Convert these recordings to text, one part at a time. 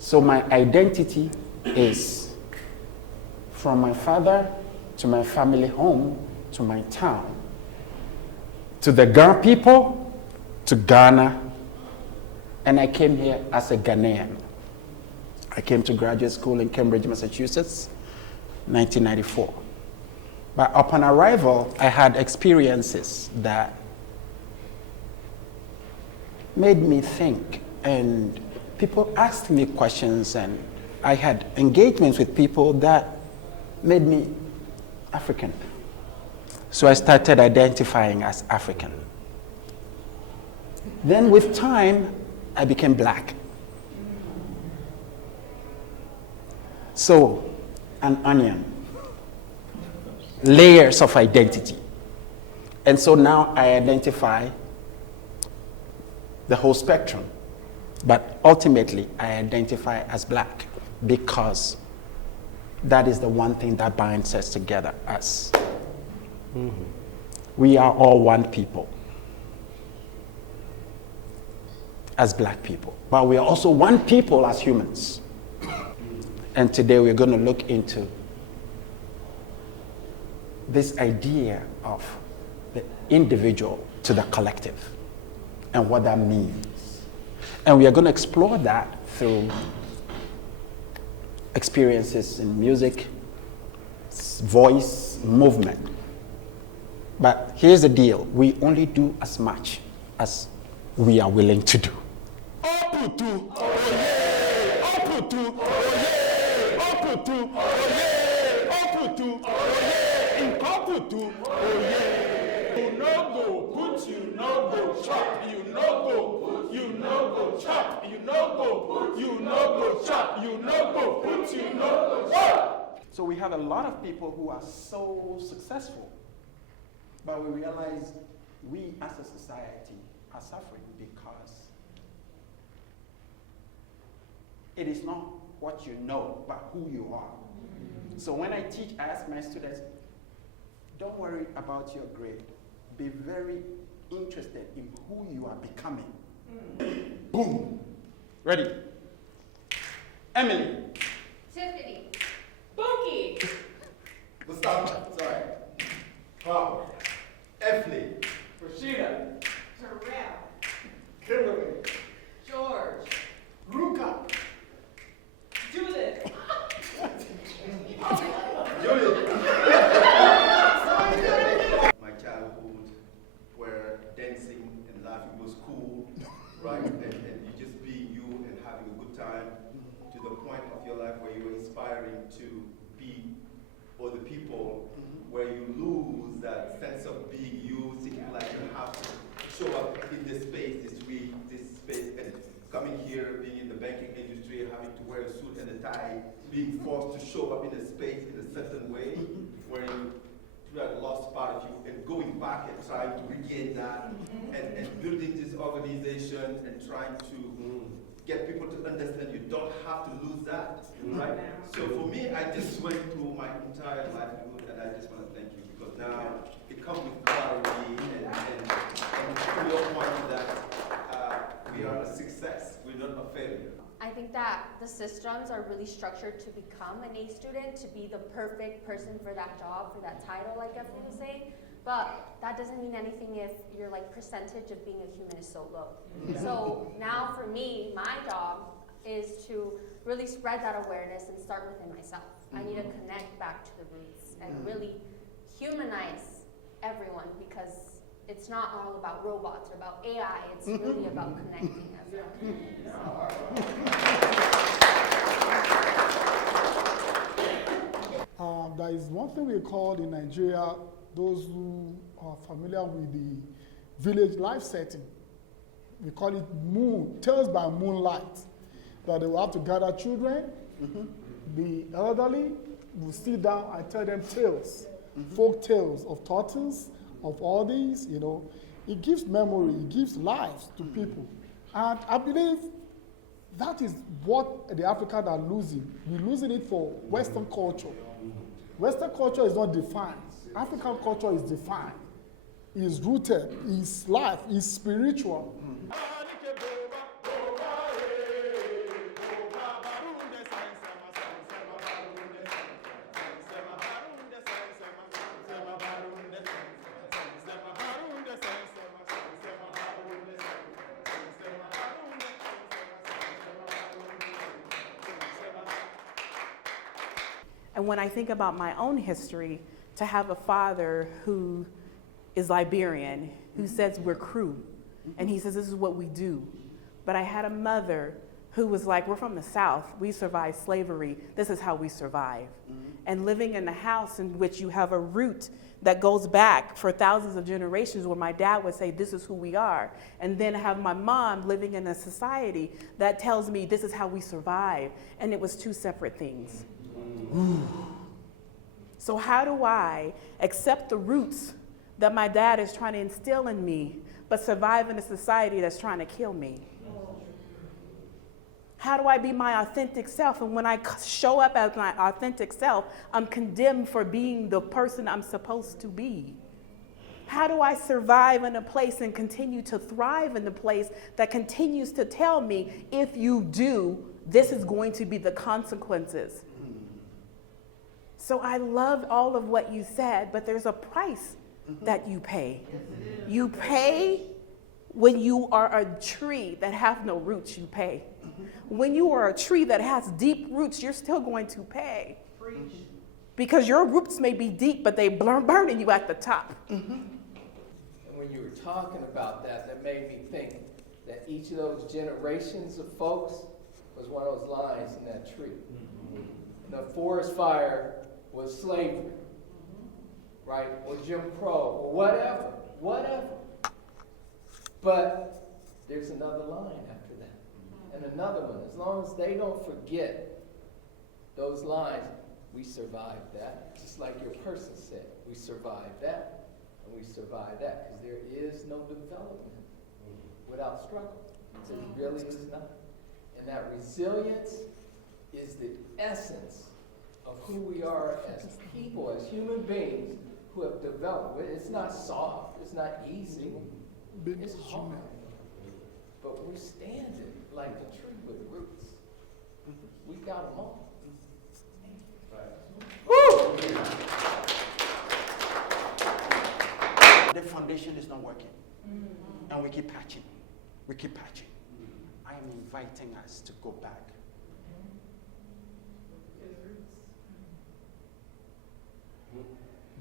So my identity is from my father to my family home to my town, to the Ghana people, to Ghana, and I came here as a Ghanaian. I came to graduate school in Cambridge, Massachusetts, 1994. But upon arrival, I had experiences that made me think, and people asked me questions, and I had engagements with people that made me African. So I started identifying as African. Then with time, I became black. So, an onion. Layers of identity. And so now I identify the whole spectrum. But ultimately, I identify as black because that is the one thing that binds us together, us. Mm-hmm. We are all one people as black people, but we are also one people as humans. And today we're going to look into this idea of the individual to the collective and what that means. And we are going to explore that through experiences in music, voice, movement. But here's the deal. We only do as much as we are willing to do. So we have a lot of people who are so successful, but we realize we as a society are suffering because it is not what you know, but who you are. So when I teach, I ask my students, don't worry about your grade. Be very interested in who you are becoming. Boom. Ready? Emily. Tiffany. Bookie. Mustafa. Sorry. Paul. Efley. Rashida. Terrell. Kimberly. George. Ruka. Judith. Julie. My childhood, where dancing and laughing was cool, right? And you just being you and having a good time, to the point of your life where you were inspiring to be other people, where you lose that sense of being you, thinking like you have to show up in this space, this space, and coming here, being in the banking industry, having to wear a suit and a tie, being forced to show up in a space in a certain way, where you had lost part of you, and going back and trying to regain that, and building this organization and trying to get people to understand you don't have to lose that, right? So for me, I just went through my entire livelihood, and I just want to thank you, because now it comes with clarity and to your point that we are a success, we're not a failure. I think that the systems are really structured to become an A student, to be the perfect person for that job, for that title, like Efren was saying. But that doesn't mean anything if your percentage of being a human is so low. So now for me, my job is to really spread that awareness and start within myself. I need to connect back to the roots and really humanize everyone, because it's not all about robots or about AI, it's really about connecting everyone. There is one thing we call in Nigeria, those who are familiar with the village life setting, we call it tales by moonlight, that they will have to gather children, the elderly will sit down and tell them tales, folk tales of tortoise, of all these, It gives memory, it gives life to people. And I believe that is what the Africans are losing. We're losing it for Western culture. Western culture is not defined. African culture is defined. It's rooted, it's life, it's spiritual. And when I think about my own history, to have a father who is Liberian, who says we're crew, and he says this is what we do. But I had a mother who was like, we're from the South, we survived slavery, this is how we survive. And living in a house in which you have a root that goes back for thousands of generations, where my dad would say, this is who we are. And then have my mom living in a society that tells me this is how we survive. And it was two separate things. So how do I accept the roots that my dad is trying to instill in me, but survive in a society that's trying to kill me? How do I be my authentic self? And when I show up as my authentic self, I'm condemned for being the person I'm supposed to be. How do I survive in a place and continue to thrive in the place that continues to tell me, if you do, this is going to be the consequences? So I loved all of what you said, but there's a price that you pay. You pay when you are a tree that has no roots, you pay. When you are a tree that has deep roots, you're still going to pay. Because your roots may be deep, but they burning you at the top. And when you were talking about that, that made me think that each of those generations of folks was one of those lines in that tree. The forest fire was slavery, right? Or Jim Crow, or whatever. But there's another line after that, and another one. As long as they don't forget those lines, we survived that. Just like your person said, we survived that, and we survived that, because there is no development without struggle. It really is not. And that resilience is the essence of who we are as people, as human beings who have developed. It's not soft, it's not easy, it's hard. But we're standing like a tree with roots. We got them all. Woo! The foundation is not working. And we keep patching. I am inviting us to go back.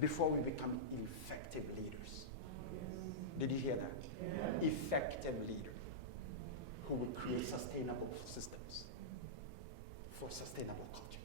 Before we become effective leaders. Did you hear that? Yeah. Effective leader who will create sustainable systems for sustainable culture.